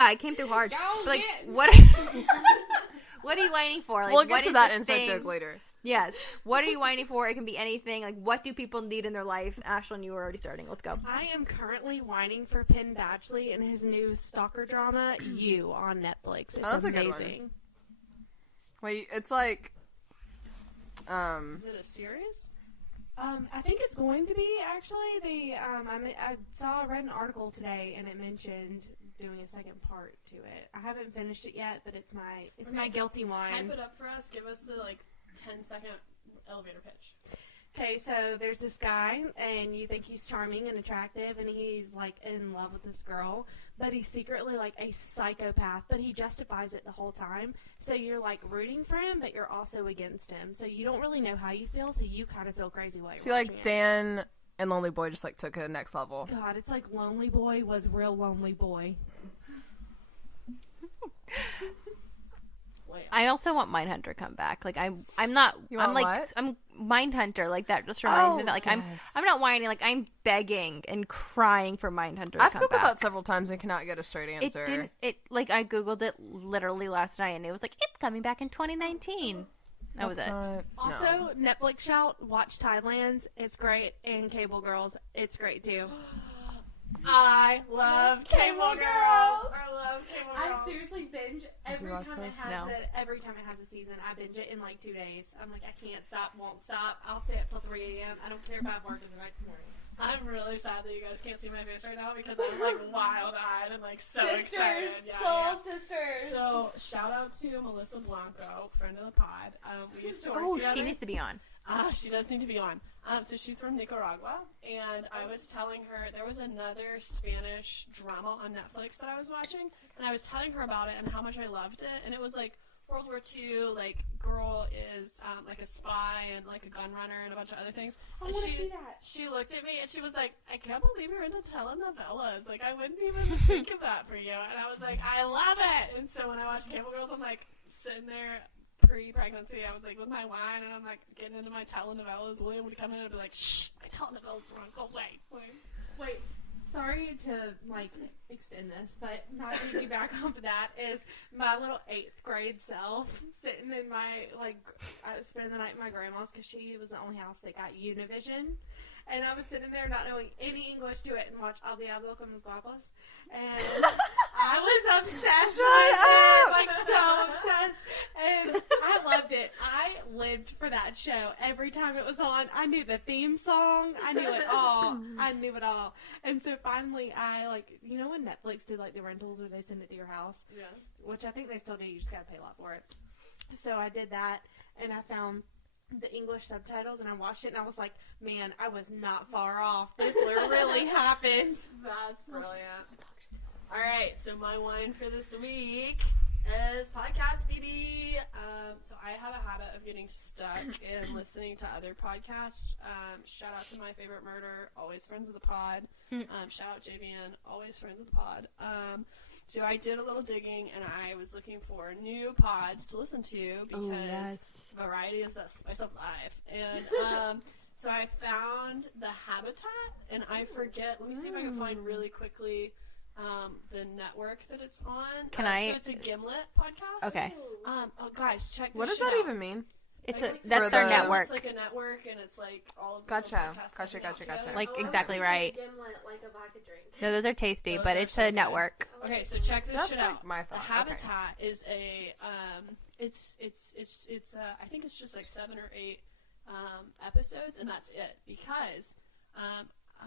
I came through hard. But, like, what are you whining for? Like, we'll get to that inside joke later. Yes. What are you whining for? It can be anything. Like, what do people need in their life? Ashlyn, you were already starting. Let's go. I am currently whining for Penn Badgley and his new stalker drama, You, on Netflix. It's that's amazing. A good one. Wait, it's like... Is it a series? I think it's going to be, actually. I read an article today, and it mentioned doing a second part to it. I haven't finished it yet, but it's my guilty wine. Hype it up for us. Give us the 10-second elevator pitch. Okay, so there's this guy, and you think he's charming and attractive, and he's, like, in love with this girl, but he's secretly, like, a psychopath, but he justifies it the whole time. So you're, like, rooting for him, but you're also against him. So you don't really know how you feel, so you kind of feel crazy while you're watching it. Dan and Lonely Boy just, like, took it to the next level. God, it's like Lonely Boy was real Lonely Boy. I also want Mindhunter to come back. Like I'm not. You want I'm like what? I'm Mindhunter. Like that just reminds me that like yes. I'm not whining. Like I'm begging and crying for Mindhunter to I've come Googled back. that several times and cannot get a straight answer. It didn't. It like I googled it literally last night and it was like it's coming back in 2019. That was it. Also, Netflix shout, watch Thailand's. It's great. And Cable Girls. It's great, too. I love Cable Girls. I love Cable Girls. I seriously binge every watched time it those? has every time it has a season. I binge it in like 2 days. I'm like, I can't stop, won't stop. I'll stay up till 3 a.m. I don't care about working the next morning. I'm really sad that you guys can't see my face right now because I'm like wild-eyed and like so sisters, excited. soul sisters. So shout out to Melissa Blanco, friend of the pod. We used to work Oh, together. she needs to be on. She does need to be on. So she's from Nicaragua, and I was telling her there was another Spanish drama on Netflix that I was watching, and I was telling her about it and how much I loved it, and it was like World War II, like girl is like a spy and like a gun runner and a bunch of other things. I want to see that. She looked at me and she was like, I can't believe you're into telenovelas. Like, I wouldn't even think of that for you. And I was like, I love it. And so when I watch Cable Girls, I'm like sitting there pre-pregnancy. I was like with my wine and I'm like getting into my telenovelas. William would come in and be like, shh, my telenovelas are on. Go away. Wait. Sorry to, like, extend this, but not to get back off of that is my little 8th grade self sitting in my, like, I was spending the night at my grandma's because she was the only house that got Univision. And I was sitting there not knowing any English to it and watch Al Diablo con los Guapos. And I was obsessed with it, like, so obsessed. And I loved it. I lived for that show. Every time it was on, I knew the theme song. I knew it all. And so finally, I, like, you know when Netflix did, like, the rentals where they send it to your house? Yeah. Which I think they still do. You just got to pay a lot for it. So I did that, and I found the English subtitles, and I watched it, and I was like, man, I was not far off. This really happened. That's brilliant. All right, so my wine for this week is podcast, baby. So I have a habit of getting stuck in listening to other podcasts. Shout out to My Favorite Murder, always friends of the pod. Shout out JVN, always friends of the pod. So I did a little digging, and I was looking for new pods to listen to because variety is the spice of life. And so I found The Habitat, and I forget. Let me see if I can find really quickly the network that it's on. Can I? So it's a Gimlet podcast. Okay. Oh, guys, check this What does shit that out. even mean? It's Like, that's their network. It's like a network, and it's like all of the Gotcha. podcasts Gotcha, coming out gotcha, gotcha. together. Like exactly right. Gimlet, like a vodka drink. No, those are tasty, Those but are it's so a good. network. Okay, so check this That's shit like out. my The thought. Habitat is a it's I think it's just like 7 or 8 episodes, and that's it because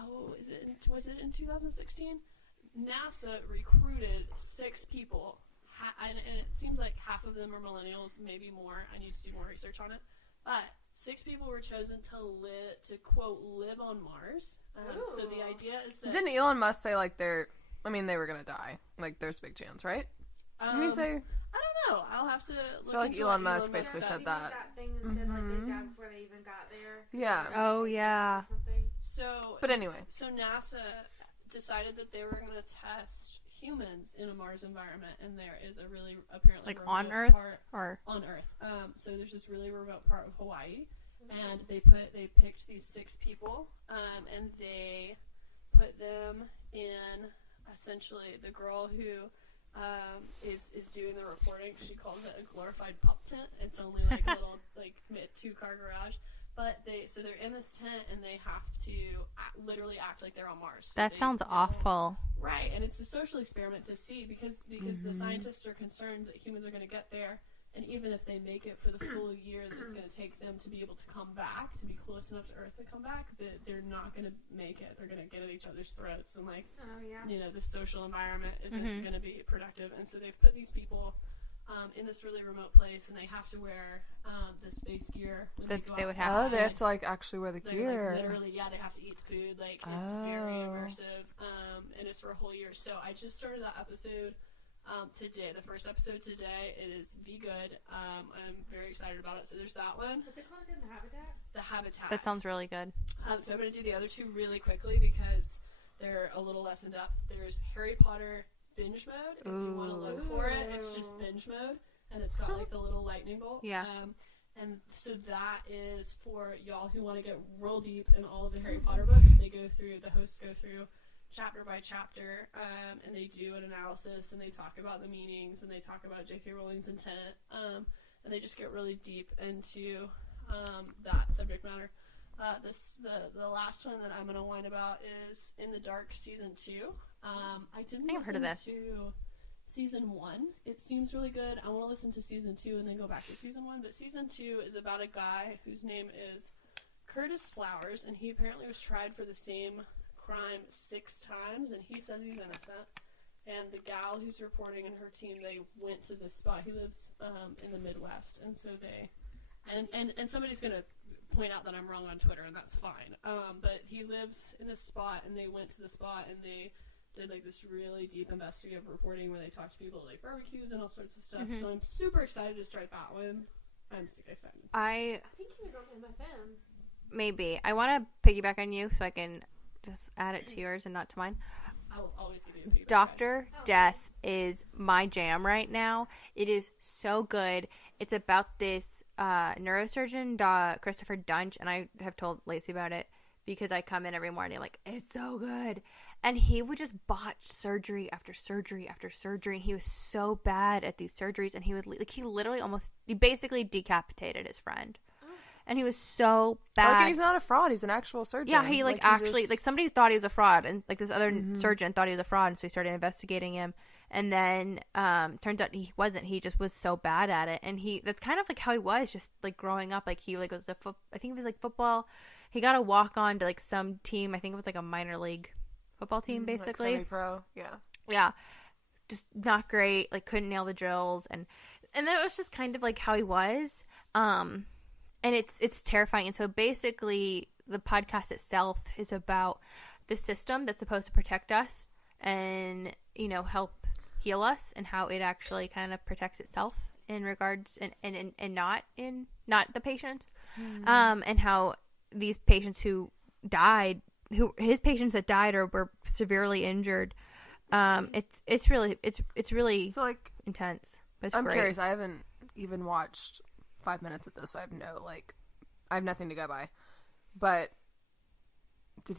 was it in 2016? NASA recruited 6 people, and it seems like half of them are millennials, maybe more. I need to do more research on it. But 6 people were chosen to quote live on Mars. So the idea is that Didn't Elon Musk say like they were gonna die? Like there's a big chance, right? Didn't he say? I don't know. I'll have to look. feel like into Elon what Musk basically said. said that. thing that said, like, they died before they even got there. Yeah. Oh yeah. So, But anyway. So NASA decided that they were going to test humans in a Mars environment, and there is a really apparently Like remote on Earth part or on Earth. So there's this really remote part of Hawaii, and they picked these 6 people, and they put them in essentially the girl who is doing the reporting. She calls it a glorified pup tent. It's only like a little like 2-car garage, but they're in this tent and they have to literally act like they're on Mars. So That sounds awful. Right, and it's a social experiment to see because the scientists are concerned that humans are going to get there, and even if they make it for the full year that it's going to take them to be able to come back, to be close enough to Earth to come back, that they're not going to make it. They're going to get at each other's throats, and the social environment isn't going to be productive. And so they've put these people in this really remote place, and they have to wear the space gear when That they go they would outside. have Oh, they have to like actually wear the They're, gear. like, literally, they have to eat food. Like, it's very immersive, and it's for a whole year. So I just started that episode today, the first episode today. It is Be Good. I'm very excited about it. So there's that one. What's it called again? The Habitat? The Habitat. That sounds really good. So I'm going to do the other two really quickly because they're a little less in depth. There's Harry Potter binge mode. If you want to look for it, it's just binge mode, and it's got like the little lightning bolt. Yeah. And so that is for y'all who want to get real deep in all of the Harry Potter books. The hosts go through chapter by chapter, and they do an analysis, and they talk about the meanings, and they talk about J.K. Rowling's intent, and they just get really deep into that subject matter. The last one that I'm going to whine about is In the Dark Season 2. I didn't I've heard of listen to Season 1. It seems really good. I want to listen to Season 2 and then go back to Season 1. But Season 2 is about a guy whose name is Curtis Flowers, and he apparently was tried for the same crime 6 times, and he says he's innocent. And the gal who's reporting and her team, they went to this spot. He lives in the Midwest, and so they... And somebody's going to point out that I'm wrong on Twitter, and that's fine. But he lives in this spot, and they went to the spot, and they did like this really deep investigative reporting where they talked to people at like barbecues and all sorts of stuff. So I'm super excited to start that one. I'm super excited. I think he was on MFM. Maybe. I want to piggyback on you so I can just add it to yours and not to mine. I will always give you a piggyback. Dr. Death is my jam right now. It is so good. It's about this neurosurgeon, Christopher Dunch, and I have told Lacey about it because I come in every morning like, it's so good. And he would just botch surgery after surgery after surgery, and he was so bad at these surgeries, and he basically decapitated his friend. And he was so bad. Like, he's not a fraud. He's an actual surgeon. Yeah, he somebody thought he was a fraud, and like this other surgeon thought he was a fraud, and so he started investigating him. And then turns out he wasn't. He just was so bad at it, and that's kind of like how he was just like growing up. Like he like was I think it was like football. He got a walk on to like some team. I think it was like a minor league football team, basically. Like semi-pro, yeah. Yeah, just not great. Like couldn't nail the drills, and that was just kind of like how he was. And it's terrifying. And so basically the podcast itself is about the system that's supposed to protect us and, help heal us, and how it actually kind of protects itself in regards and not the patient. And how these patients who died, his patients that died or were severely injured, it's really So like intense. But it's I'm great. curious. I haven't even watched 5 minutes of this, so I have nothing to go by. But is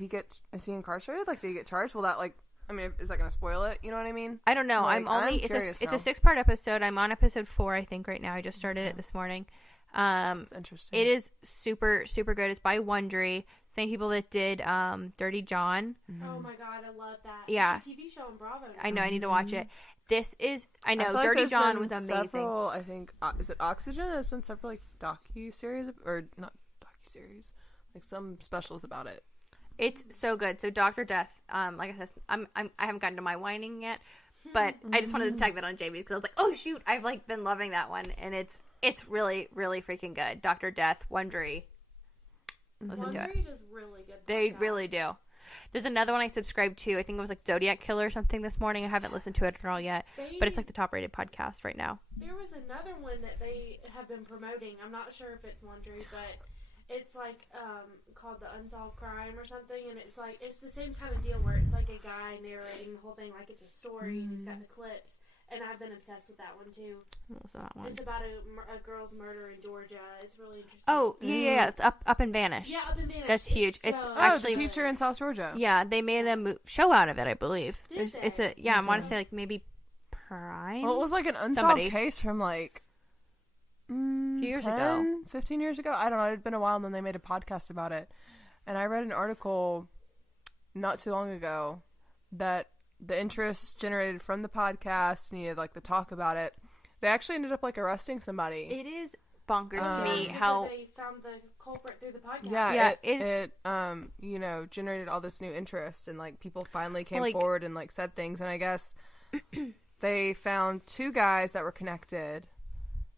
he incarcerated? Like, did he get charged? Will that is that going to spoil it? You know what I mean? I don't know. Like, It's a 6-part episode. I'm on episode 4, I think, right now. I just started it this morning. That's interesting. It is super, super good. It's by Wondery. Same people that did Dirty John. Oh my god, I love that. Yeah. It's a TV show on Bravo now. I know. I need to watch it. I know. feel like Dirty there's John been was amazing. Several, I think, is it Oxygen? There's been several docu-series, or not docu-series, like some specials about it. It's so good. So Dr. Death, like I said, I haven't gotten to my whining yet, but I just wanted to tag that on JB because I was like, oh shoot, I've been loving that one, and it's really, really freaking good. Dr. Death, Wondery. Listen to it. Wondery does really good. They podcasts. really do. There's another one I subscribed to. I think it was like Zodiac Killer or something this morning. I haven't listened to it at all yet, but it's like the top rated podcast right now. There was another one that they have been promoting. I'm not sure if it's Wondery, but it's like called The Unsolved Crime or something, and it's the same kind of deal where it's like a guy narrating the whole thing like it's a story, and he's got the clips. And I've been obsessed with that one too. What was that one? It's about a girl's murder in Georgia. It's really interesting. Oh, yeah. It's Up and Vanished. Yeah, Up and Vanished. That's huge. It's so actually the teacher in South Georgia. Yeah, they made a show out of it, I believe. Did It's they? I want to say like maybe crime. Well, it was like an unsolved case from like a few years ago. 15 years ago. I don't know. It had been a while, and then they made a podcast about it. And I read an article not too long ago that the interest generated from the podcast, and like the talk about it, they actually ended up like arresting somebody. It is bonkers to me So how they found the culprit through the podcast. Yeah, it's it generated all this new interest, and like people finally came Like- forward and like said things, and I guess they found 2 guys that were connected,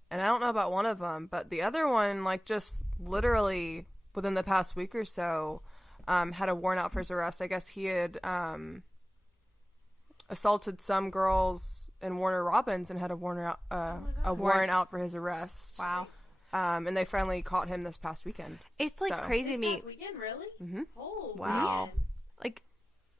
and I don't know about one of them, but the other one, like, just literally within the past week or so, had a warrant out for his arrest. I guess he had assaulted some girls in Warner Robins and had a warrant out for his arrest. wow. And they finally caught him this past weekend. It's like So- crazy to This me. past weekend, really? Mhm. Oh, Wow. man. Like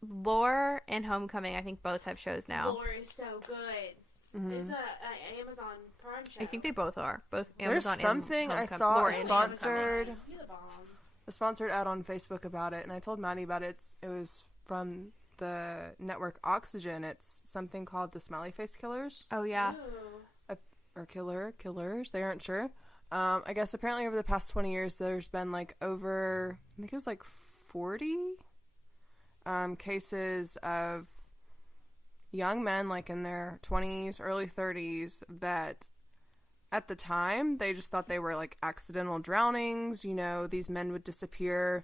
Lore and Homecoming, I think both have shows now. Lore is so good. Mhm. It's a Amazon Prime show. I think they both are. Both There's Amazon something and I Homecoming. saw Lore a and sponsored You're the bomb. a sponsored ad on Facebook about it, and I told Maddie about it. It was from the network Oxygen. It's something called the Smiley Face Killers, Oh yeah. Ooh. or killers. They aren't sure. I guess apparently over the past 20 years, there's been like over, I think it was like 40 cases of young men, like in their 20s, early 30s, that at the time they just thought they were like accidental drownings. These men would disappear,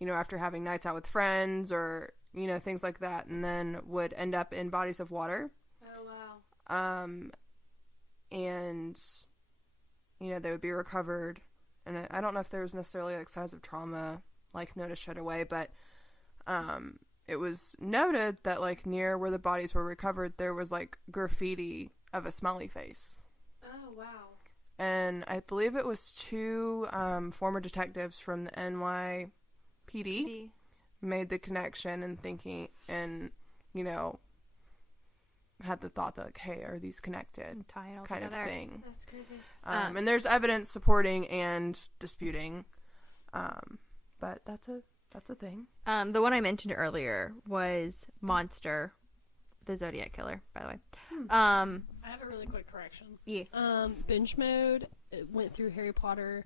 after having nights out with friends or, things like that, and then would end up in bodies of water. Oh, wow. And they would be recovered, and I don't know if there was necessarily like signs of trauma like noticed right away, but it was noted that like near where the bodies were recovered there was like graffiti of a smiley face, Oh, wow. and I believe it was 2 former detectives from the NYPD made the connection and thinking, and had the thought that like, hey, are these connected, Tie it all kind together. of thing. That's crazy. And there's evidence supporting and disputing, but that's a thing. The one I mentioned earlier was Monster, the Zodiac Killer, by the way. I have a really quick correction. Yeah. Binge mode, it went through Harry Potter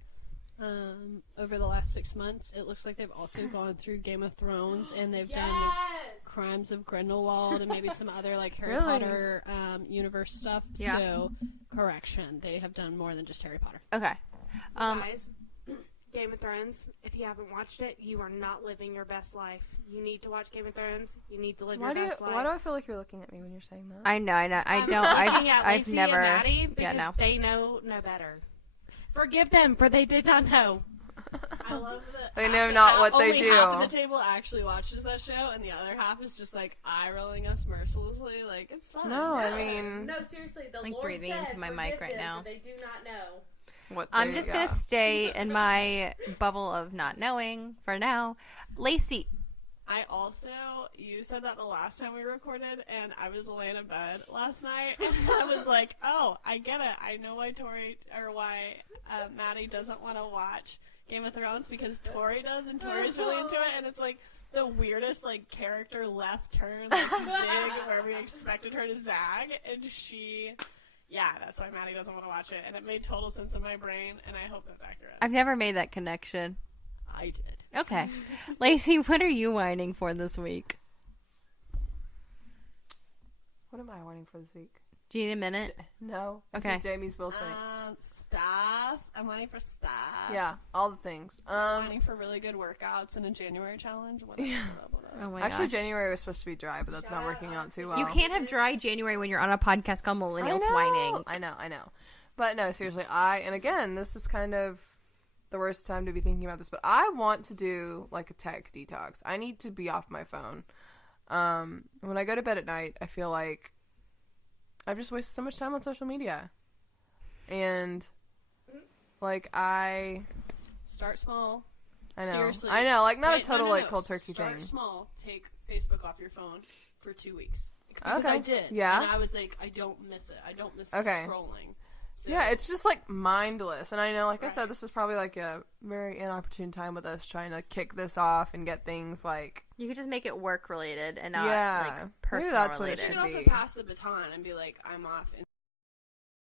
over the last 6 months. It looks like they've also gone through Game of Thrones, and they've done Crimes of Grindelwald and maybe some other like Harry Really? Potter universe stuff. Yeah. So, correction, they have done more than just Harry Potter. Okay. Guys, Game of Thrones, if you haven't watched it, you are not living your best life. You need to watch Game of Thrones. You need to live your best life. Why do I feel like you're looking at me when you're saying that? I know. I I'm don't. looking at I've Lacey never. and Maddie because Yeah, no. they know better. Forgive them, for they did not know. I love that. They know not what they only do. half of the table actually watches that show, and the other half is just like eye rolling us mercilessly. Like, it's fun. No, I No, mean, no, seriously, the Like Lord breathing said, into my forgive mic right them, now. for they do not know. what I'm they- just yeah. gonna stay in my bubble of not knowing for now. Lacey, I also, you said that the last time we recorded, and I was laying in bed last night, and I was like, oh, I get it. I know why Maddie doesn't want to watch Game of Thrones, because Tori does, and Tori's really into it, and it's like the weirdest, like, character left turn, like, zig, where we expected her to zag, and yeah, that's why Maddie doesn't want to watch it, and it made total sense in my brain, and I hope that's accurate. I've never made that connection. I did. Okay. Lacey, what are you whining for this week? What am I wanting for this week? Do you need a minute? No. Okay. I see Jamie's Will Smith. Stuff. I'm waiting for stuff. Yeah, all the things. I'm waiting for really good workouts and a January challenge. Whatever. Oh my Actually, gosh. January was supposed to be dry, but that's not working out too well. You can't have dry January when you're on a podcast called Millennials Wining. I know. But no, seriously, and again, this is kind of the worst time to be thinking about this, but I want to do like a tech detox. I need to be off my phone. When I go to bed at night, I feel like I've just wasted so much time on social media. And like Start small. I know. Seriously. I know, like not Wait, a total no. like cold turkey Start thing. small. Take Facebook off your phone for 2 weeks. Because Okay. I did. Yeah. And I was like, I don't miss it. I don't miss Okay. the scrolling. So, Yeah, it's just like mindless. And I know, like I said, this is probably like a very inopportune time with us trying to kick this off and get things like. You could just make it work related and not Yeah. like Maybe personal that's what it related. You should can also be. pass the baton and be like, I'm off